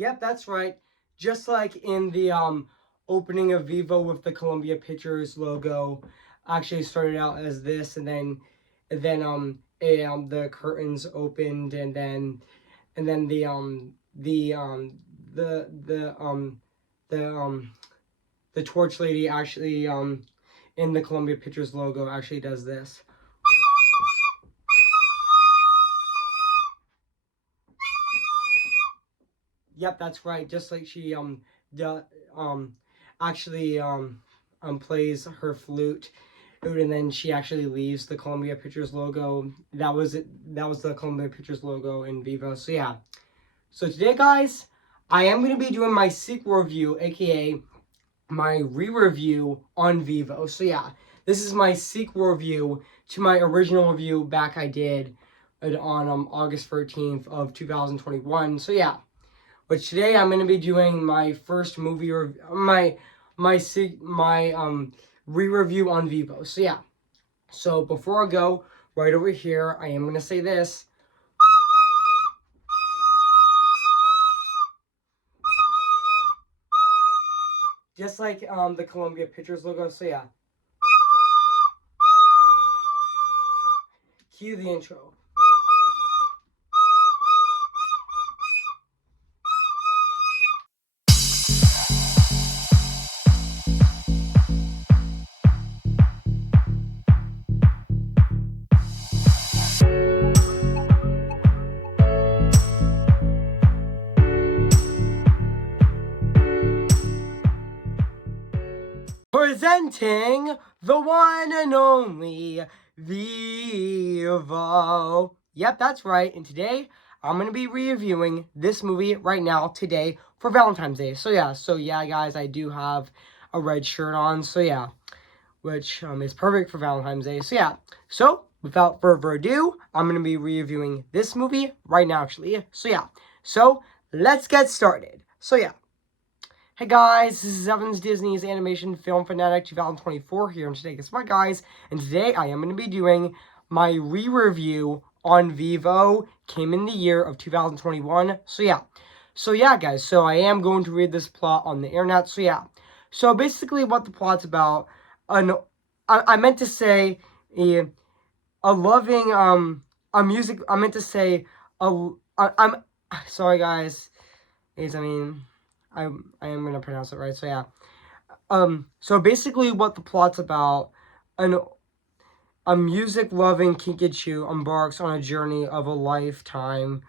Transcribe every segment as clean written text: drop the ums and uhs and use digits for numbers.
Yep, that's right. Just like in the opening of Vivo with the Columbia Pictures logo, actually started out as this, and then the curtains opened, and then the the torch lady actually in the Columbia Pictures logo actually does this. Yep, that's right. Just like she the, actually plays her flute, and then she actually leaves the Columbia Pictures logo. That was it. That was the Columbia Pictures logo in Vivo. So yeah. So today, guys, I am going to be doing my sequel review, aka my re-review on Vivo. So yeah, this is my sequel review to my original review back I did on August 13th of 2021. So yeah. But today I'm going to be doing my first movie my re-review on Vivo. So yeah. So before I go, right over here, I am going to say this. Just like the Columbia Pictures logo. So yeah. Cue the intro. Presenting the one and only Vivo. Yep, that's right. And today I'm going to be reviewing this movie right now today for Valentine's Day. So yeah, guys, I do have a red shirt on. So yeah, which is perfect for Valentine's Day. So yeah, so without further ado, I'm going to be reviewing this movie right now actually. So yeah, so let's get started. So yeah. Hey guys, this is Evans, Disney's Animation Film Fanatic 2024 here, and today, guess what guys? And today I am going to be doing my re-review on Vivo, came in the year of 2021, so yeah guys, so I am going to read this plot on the internet, so yeah. So basically what the plot's about, I meant to say, a loving, a music, I meant to say, I'm, sorry guys, I am gonna pronounce it right. So yeah. So basically, what the plot's about: a music-loving Kinkachu embarks on a journey of a lifetime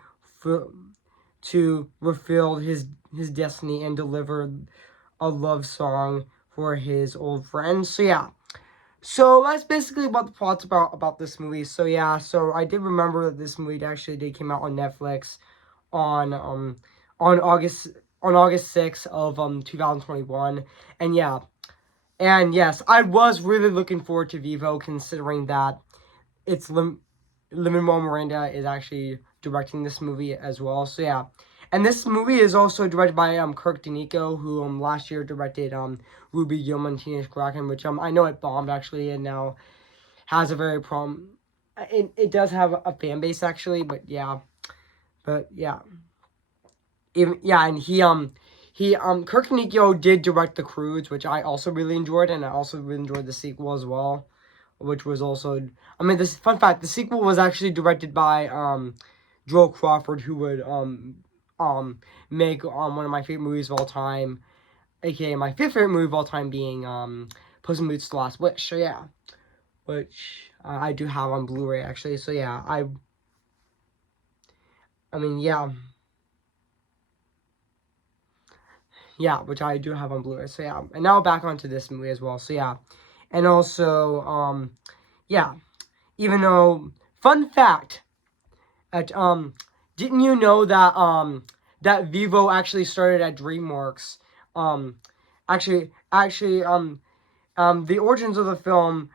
to fulfill his destiny and deliver a love song for his old friends. So yeah. So that's basically what the plot's about this movie. So yeah. So I did remember that this movie actually did came out on Netflix on on August on August 6th of 2021. And yeah. And yes, I was really looking forward to Vivo, considering that it's Lin-Manuel Miranda is actually directing this movie as well. So yeah. And this movie is also directed by Kirk Denico, who last year directed Ruby Gilman Teenage Kraken, which I know it bombed actually, and now has a very it does have a fan base actually, but yeah. And Kirk Nico did direct The Croods, which I also really enjoyed, and I also really enjoyed the sequel as well, which was also, this fun fact, the sequel was actually directed by Joel Crawford, who would make one of my favorite movies of all time, aka my fifth favorite movie of all time being Puss in Boots: The Last Wish. So yeah, which I do have on Blu-ray actually. So yeah, yeah. Yeah, which I do have on Blu-ray. So yeah, and now back onto this movie as well. So yeah, and also yeah, even though fun fact, at didn't you know that that Vivo actually started at DreamWorks? Actually, the origins of the film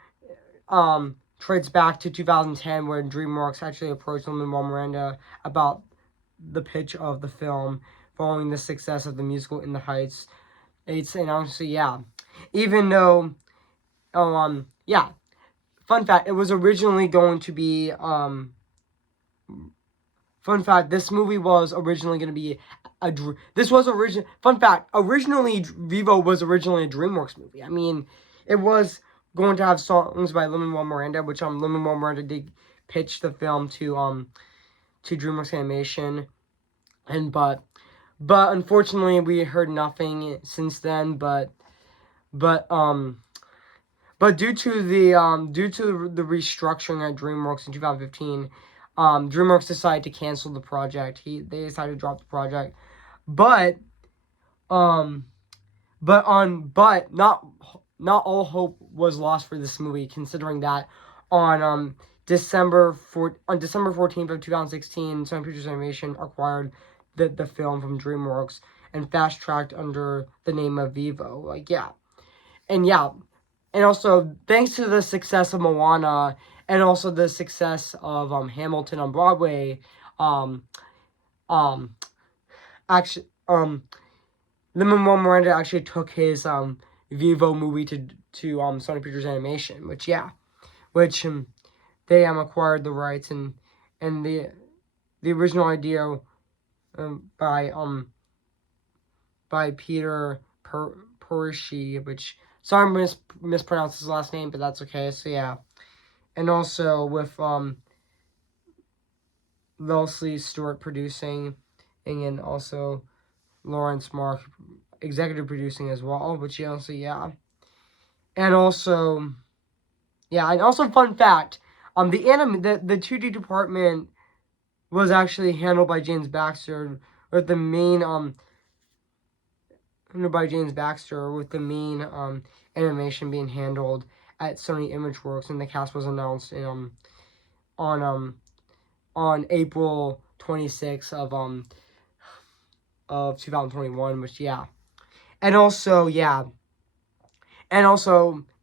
traces back to 2010, where DreamWorks actually approached Lin-Manuel Miranda about the pitch of the film following the success of the musical In the Heights. And honestly, yeah. Even though, yeah. Fun fact, it was originally going to be, fun fact, this movie was originally going to be this was fun fact, originally Vivo was originally a DreamWorks movie. I mean, it was going to have songs by Lin-Manuel Miranda, which Lin-Manuel Miranda did pitch the film to DreamWorks Animation, and but unfortunately we heard nothing since then. But due to the restructuring at DreamWorks in 2015, DreamWorks decided to cancel the project. They decided to drop the project, but um, but not all hope was lost for this movie, considering that on December 14th of 2016, Sony Pictures Animation acquired the film from DreamWorks and fast tracked under the name of Vivo. And also thanks to the success of Moana and also the success of Hamilton on Broadway, um um actually Lin-Manuel Miranda actually took his Vivo movie to Sony Pictures Animation, which they acquired the rights, and the original idea by Peter Perishi, which, sorry I mispronounced his last name, but that's okay. So yeah, and also with Leslie Stewart producing, and also Lawrence Mark executive producing as well. But and also fun fact, the 2D department was actually handled by James Baxter, with the main animation being handled at Sony ImageWorks, and the cast was announced in on April 26th of 2021, which and also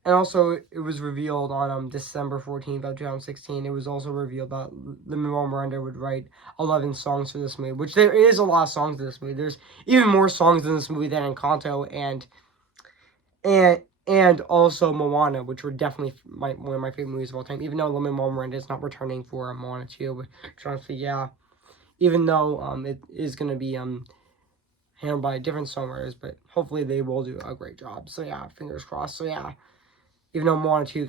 and also it was revealed on December 14th of 2016. It was also revealed that Lin-Manuel Miranda would write 11 songs for this movie, which there is a lot of songs in this movie. There's even more songs in this movie than Encanto and also Moana, which were definitely one of my favorite movies of all time, even though Lin-Manuel Miranda is not returning for Moana 2, which honestly, even though it is going to be handled by different songwriters, but hopefully they will do a great job. So fingers crossed. So even though Moana 2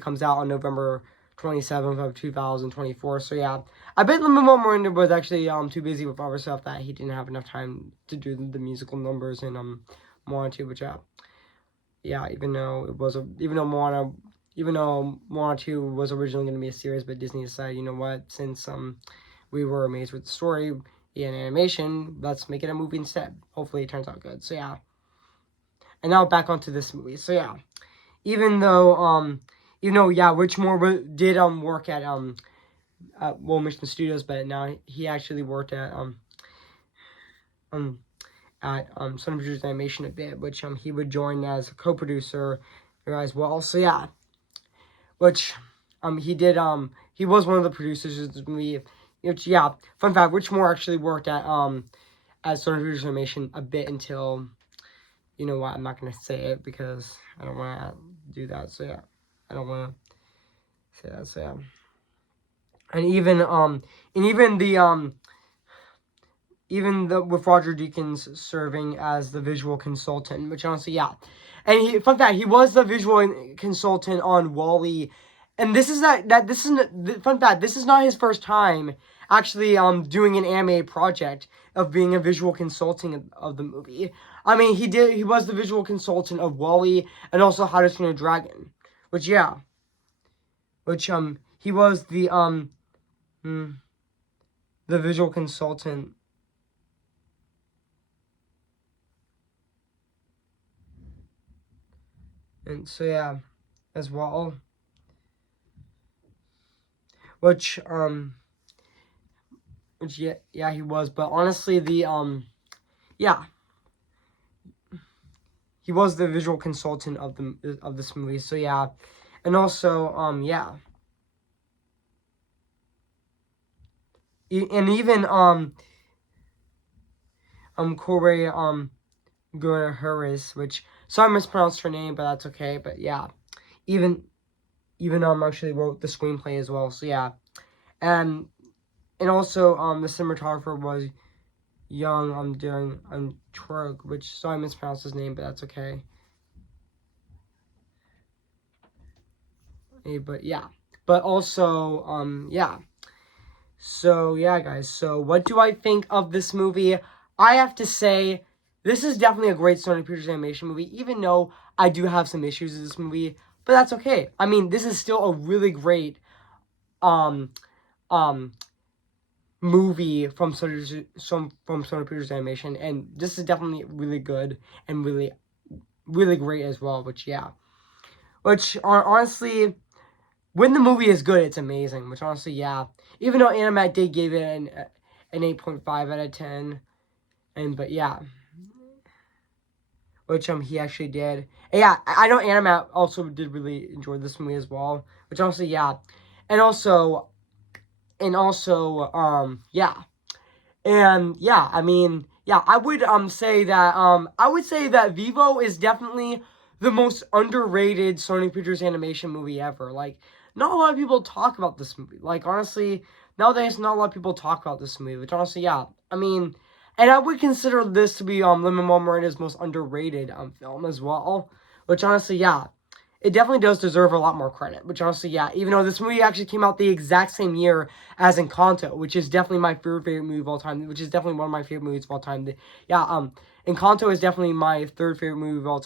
comes out on November 27th of 2024. So I bet Lin-Manuel Miranda was actually too busy with other stuff that he didn't have enough time to do the musical numbers in Moana 2, which even though Moana 2 was originally going to be a series, but Disney decided, you know what, since we were amazed with the story and animation, let's make it a movie instead. Hopefully it turns out good. So and now back onto this movie. So even though Rich Moore did work at Mission Studios, but now he actually worked at Sony Pictures Animation a bit, which he would join as a co-producer as well. So which he did he was one of the producers of this movie. Which fun fact, Rich Moore actually worked at Sony Pictures Animation a bit until, you know what, I'm not gonna say it because I don't want to do that. So I don't want to say that. So and even with Roger Deakins serving as the visual consultant, which honestly, and fun fact, he was the visual consultant on WALL-E, and fun fact, this is not his first time actually doing an anime project of being a visual consulting of the movie. I mean, he was the visual consultant of WALL-E and also How to Train a Dragon, which he was the visual consultant. And so as well, which he was, but honestly he was the visual consultant of this movie. So and also and even Corey Harris, which, sorry I mispronounced her name, but that's okay. But even actually wrote the screenplay as well. So and And also, the cinematographer was Young. Trug, which, so I mispronounced his name, but that's okay. But yeah. But also, yeah. So, yeah, guys. So, what do I think of this movie? I have to say, this is definitely a great Sony Pictures Animation movie, even though I do have some issues with this movie. But that's okay. I mean, this is still a really great, um, um, movie from Sony Pictures Animation, and this is definitely really good and really great as well. Which honestly, when the movie is good, it's amazing. Which honestly, yeah, even though Animat did give it an 8.5 out of 10, and but yeah, which he actually did. And yeah, I know Animat also did really enjoy this movie as well. Which honestly, yeah, and also yeah. And yeah, I mean, yeah, I would say that Vivo is definitely the most underrated Sony Pictures Animation movie ever. Like, not a lot of people talk about this movie. Like, honestly, nowadays not a lot of people talk about this movie. Which honestly, yeah, I mean, and I would consider this to be Lin-Manuel Miranda's most underrated film as well. Which honestly, yeah, it definitely does deserve a lot more credit. Which honestly, yeah, even though this movie actually came out the exact same year as Encanto, which is definitely my favorite movie of all time, which is definitely one of my favorite movies of all time. Yeah, Encanto is definitely my third favorite movie of all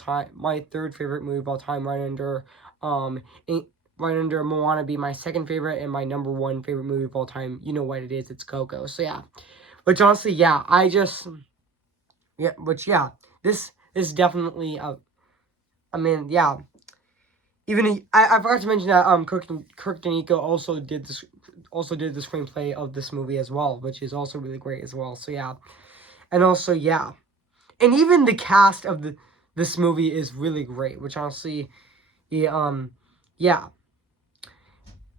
time. Right under, right under Moana be my second favorite, and my number one favorite movie of all time. You know what it is? It's Coco. So yeah, which honestly, yeah, yeah, this is definitely I mean, yeah. Even I forgot to mention that Kirk Danico also did the screenplay of this movie as well, which is also really great as well. So yeah, and also yeah, and even the cast of this movie is really great. Which honestly, yeah, yeah.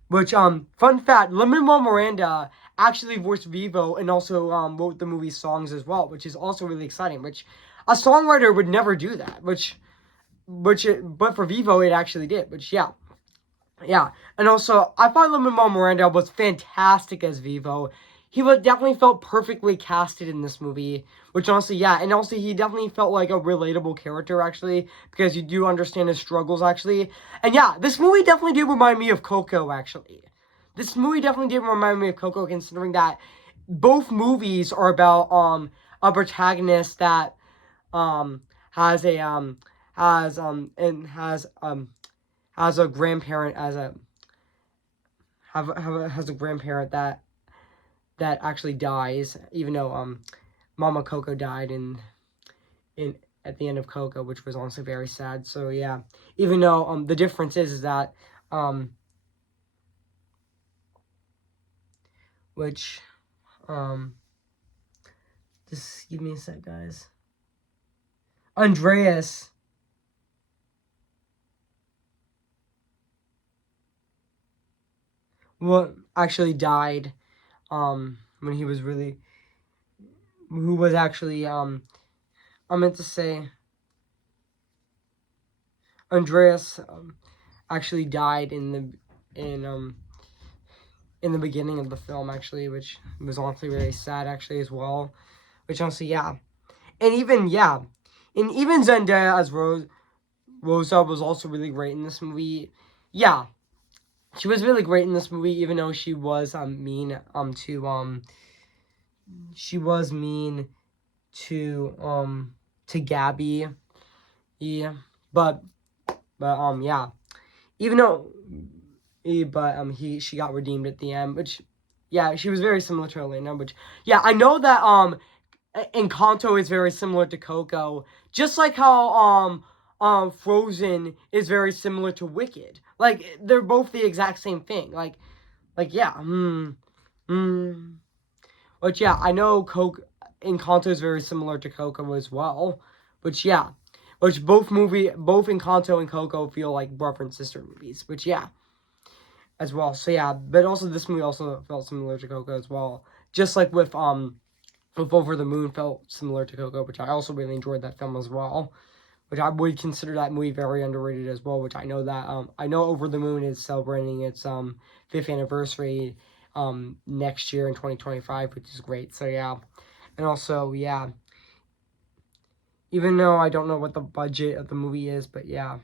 Which fun fact, Lin-Manuel Miranda actually voiced Vivo and also wrote the movie's songs as well, which is also really exciting. Which a songwriter would never do that. But for Vivo it actually did. Which yeah. Yeah, and also, I thought Lin-Manuel Miranda was fantastic as Vivo. He would definitely felt perfectly casted in this movie, which honestly, yeah, and also he definitely felt like a relatable character, actually, because you do understand his struggles, actually. And yeah, this movie definitely did remind me of Coco, actually. This movie definitely did remind me of Coco, considering that both movies are about, a protagonist that, um, has a, has a grandparent as a has a grandparent that actually dies, even though Mama Coco died in at the end of Coco, which was honestly very sad. So yeah, even though the difference is that which just give me a sec, guys. Andreas actually died when he was really who was actually I meant to say Andreas actually died in the beginning of the film, actually, which was honestly very sad, actually, as well. Which honestly, yeah, and even Zendaya as Rosa was also really great in this movie. Yeah, she was really great in this movie, even though she was mean she was mean to Gabby. Yeah, but yeah, even though but she got redeemed at the end, which yeah, she was very similar to Elena, which yeah, I know that Encanto is very similar to Coco, just like how Frozen is very similar to Wicked. Like they're both the exact same thing. Yeah, But yeah, I know Encanto is very similar to Coco as well. Which yeah, both Encanto and Coco feel like brother and sister movies. Which yeah, as well. So yeah, but also this movie also felt similar to Coco as well. Just like with Over the Moon felt similar to Coco, which I also really enjoyed that film as well. Which I would consider that movie very underrated as well. Which I know that I know Over the Moon is celebrating its fifth anniversary next year in 2025, which is great. So yeah, and also yeah, even though I don't know what the budget of the movie is, but yeah,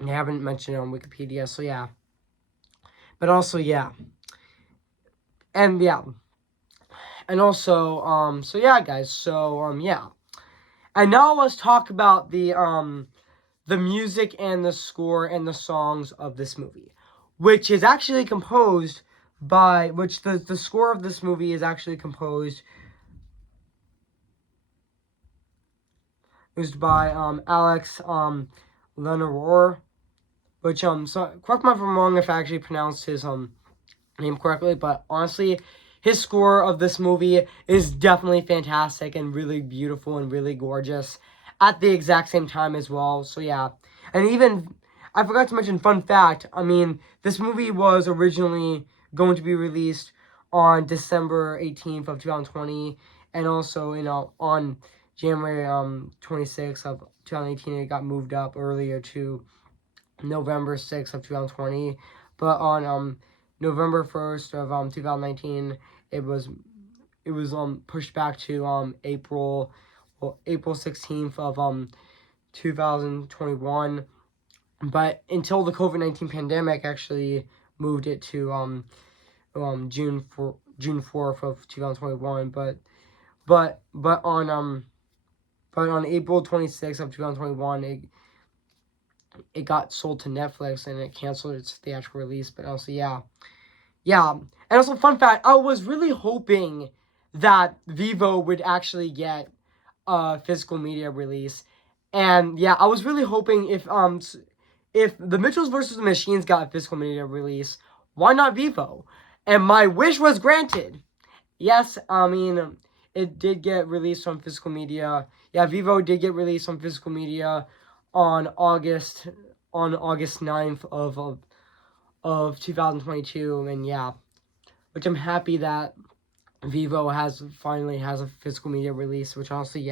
they haven't mentioned it on Wikipedia. So yeah, but also yeah, and yeah, and also so yeah, guys. So yeah, and now let's talk about the music and the score and the songs of this movie, which is actually composed by, which the score of this movie is actually composed by Alex Lenore, which so correct me if I'm wrong if I actually pronounced his name correctly, but honestly, his score of this movie is definitely fantastic and really beautiful and really gorgeous at the exact same time as well. So yeah, and even I forgot to mention, fun fact. I mean, this movie was originally going to be released on December 18th of 2020, and also on January 26th of 2018, it got moved up earlier to November 6th of 2020, but on November 1st of 2019, it was pushed back to April 16th of 2021. But until the COVID-19 pandemic actually moved it to June 4th of 2021. But on April 26th of 2021, it got sold to Netflix and it canceled its theatrical release. But also, yeah. And also, fun fact, I was really hoping that Vivo would actually get a physical media release. And yeah, I was really hoping if the Mitchells versus the Machines got a physical media release, why not Vivo? And my wish was granted. Yes, I mean, it did get released on physical media. Yeah, Vivo did get released on physical media on August 9th of 2022, and yeah, which I'm happy that Vivo finally has a physical media release, which honestly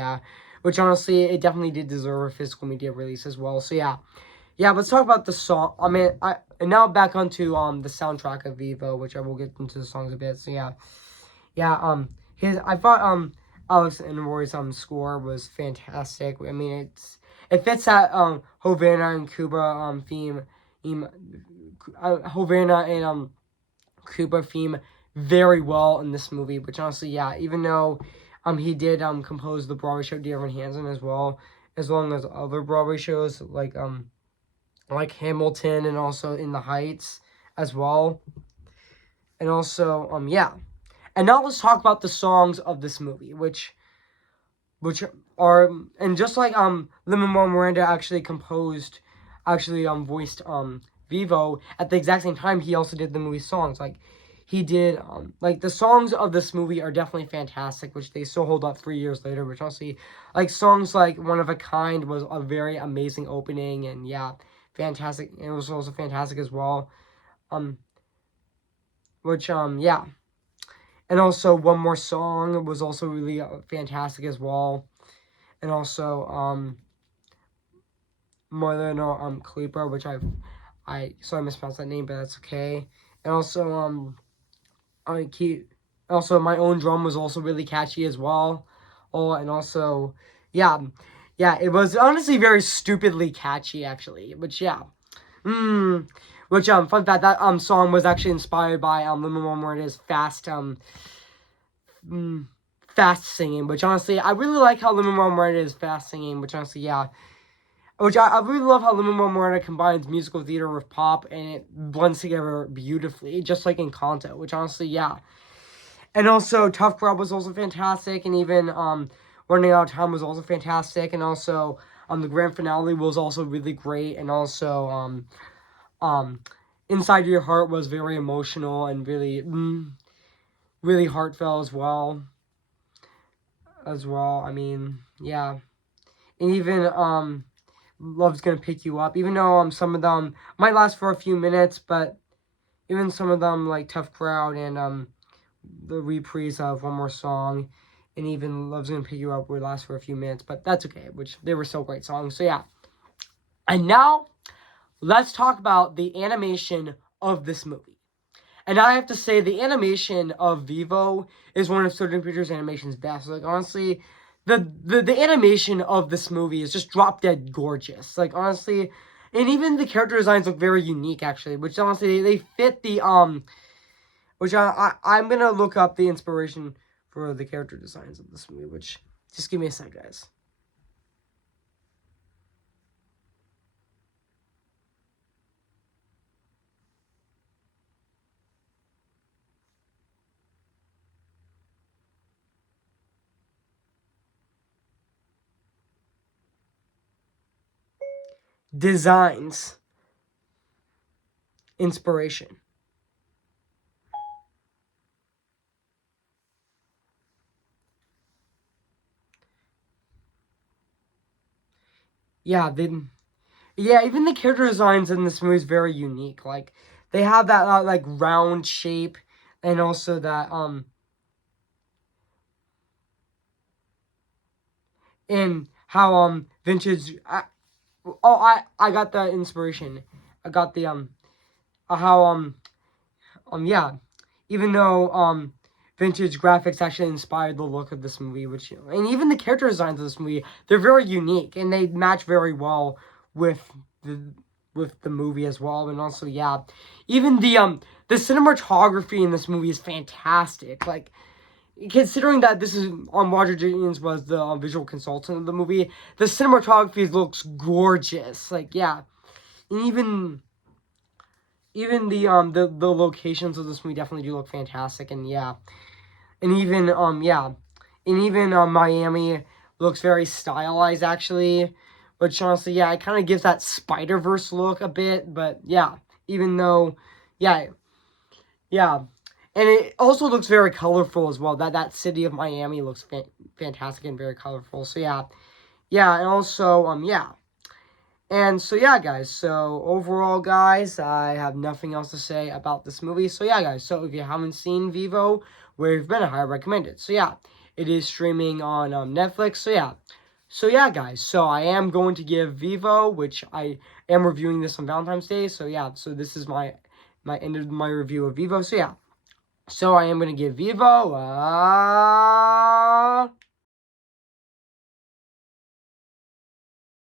it definitely did deserve a physical media release as well. So yeah, let's talk about the song. I mean, and now back onto the soundtrack of Vivo, which I will get into the songs a bit. So I thought Alex and Roy's score was fantastic. I mean, it fits that Havana and Cuba theme Havana and Cuba theme very well in this movie. Which honestly, yeah, even though he did compose the Broadway show Dear Evan Hansen as well, as long as other Broadway shows like Hamilton and also In the Heights as well. And also yeah. And now let's talk about the songs of this movie, which are, and just like Lin-Manuel Miranda actually voiced Vivo at the exact same time, he also did the movie songs. Like he did like the songs of this movie are definitely fantastic, which they still hold up 3 years later. Which honestly, like songs like One of a Kind was a very amazing opening, and yeah, fantastic. It was also fantastic as well. Which yeah. And also, One More Song was also really fantastic as well. And also, More Than Khalipa, which I sorry I mispronounced that name, but that's okay. And also, also My Own Drum was also really catchy as well. Oh, and also, yeah, it was honestly very stupidly catchy actually. Which yeah, which fun fact, that song was actually inspired by Lin-Manuel Miranda's fast singing, which honestly, I really like how Lin-Manuel Miranda is fast singing, which honestly, yeah. Which I really love how Lin-Manuel Miranda combines musical theater with pop, and it blends together beautifully, just like in Encanto, which honestly, yeah. And also, Tough Crowd was also fantastic, and even Running Out of Time was also fantastic, and also the grand finale was also really great, and also Inside Your Heart was very emotional and really, really heartfelt as well. I mean, yeah. And even Love's Gonna Pick You Up, even though some of them might last for a few minutes, but even some of them like Tough Crowd and the reprise of One More Song, and even Love's Gonna Pick You Up would last for a few minutes, but that's okay, which they were still great songs. So yeah. And now let's talk about the animation of this movie. And I have to say, the animation of Vivo is one of Certain Pictures Animation's best. Like, honestly, the animation of this movie is just drop dead gorgeous. Like, honestly, and even the character designs look very unique, actually, which honestly, they fit the, which I'm gonna look up the inspiration for the character designs of this movie, which, just give me a sec, guys. Designs. Inspiration. Yeah, yeah, even the character designs in this movie is very unique. Like, they have that, like, round shape, and also that, in how, vintage, I got the inspiration. I got the, how, yeah, even though, vintage graphics actually inspired the look of this movie, which, and even the character designs of this movie, they're very unique, and they match very well with the movie as well. And also, yeah, even the cinematography in this movie is fantastic. Like, considering that this is Roger Deakins was the visual consultant of the movie, the cinematography looks gorgeous. Like, yeah, and even the locations of this movie definitely do look fantastic. And yeah, and even yeah, and even Miami looks very stylized, actually, which honestly, yeah, it kind of gives that Spider-Verse look a bit. But yeah, even though, yeah, yeah, and it also looks very colorful as well. That city of Miami looks fantastic and very colorful. So yeah, yeah, and also yeah. And so yeah, guys, so overall, guys, I have nothing else to say about this movie. So yeah, guys, so if you haven't seen Vivo, where you've been, I highly recommend it. So yeah, it is streaming on Netflix. So yeah, guys, so I am going to give Vivo, which I am reviewing this on Valentine's Day. So yeah, so this is my end of my review of Vivo. So yeah, so I am going to give Vivo,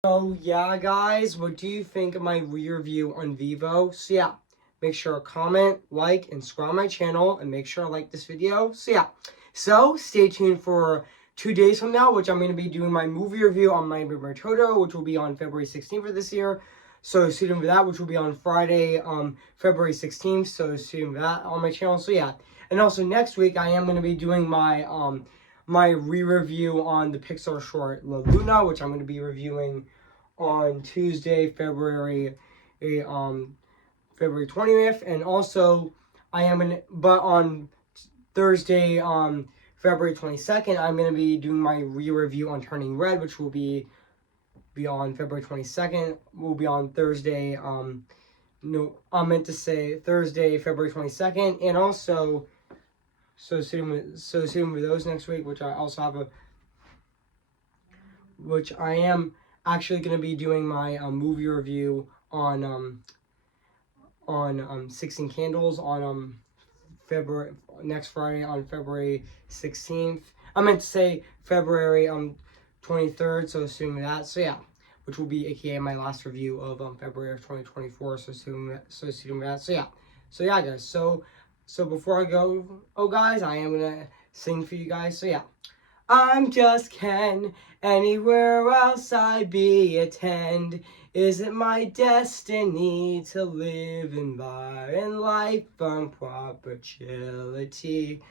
So yeah, guys, what do you think of my re-review on Vivo? So yeah, make sure to comment, like, and subscribe my channel, and make sure to like this video. So yeah, so stay tuned for 2 days from now, which I'm going to be doing my movie review on My Neighbor Toto, which will be on February 16th of this year. So stay tuned for that, which will be on Friday, February 16th. So stay tuned for that on my channel. So yeah, and also next week I am going to be doing my re-review on the Pixar short La Luna, which I'm going to be reviewing on Tuesday, February 20th, and also but on Thursday, February 22nd, I'm gonna be doing my re-review on Turning Red, which will be on February 22nd. Will be on Thursday. No, I meant to say Thursday, February 22nd, and also sitting with those next week, which I also have which I am actually going to be doing my movie review on 16 Candles on February next Friday on February 16th. I meant to say February 23rd, so assuming that. So yeah, which will be aka my last review of February of 2024. So assuming that. So yeah, guys. So before I go, oh guys, I am gonna sing for you guys. So yeah. I'm just Ken, anywhere else I be attend. Is it my destiny to live and bar in life from perpetuity?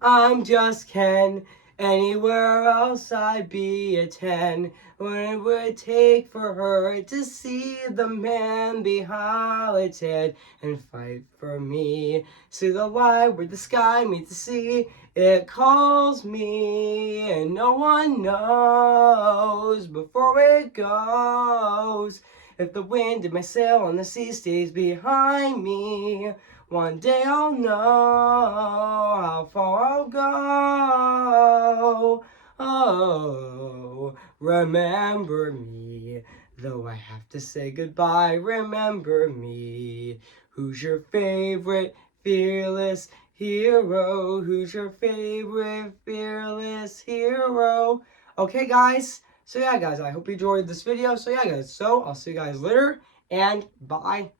I'm just Ken, anywhere else I'd be a 10. What it would take for her to see the man behind its head and fight for me. See the light where the sky meets the sea. It calls me, and no one knows before it goes. If the wind in my sail on the sea stays behind me, one day I'll know how far I'll go. Oh, remember me, though I have to say goodbye. Remember me. Who's your favorite fearless hero? Who's your favorite fearless hero? Okay, guys. So yeah, guys, I hope you enjoyed this video. So yeah, guys, so I'll see you guys later, and bye.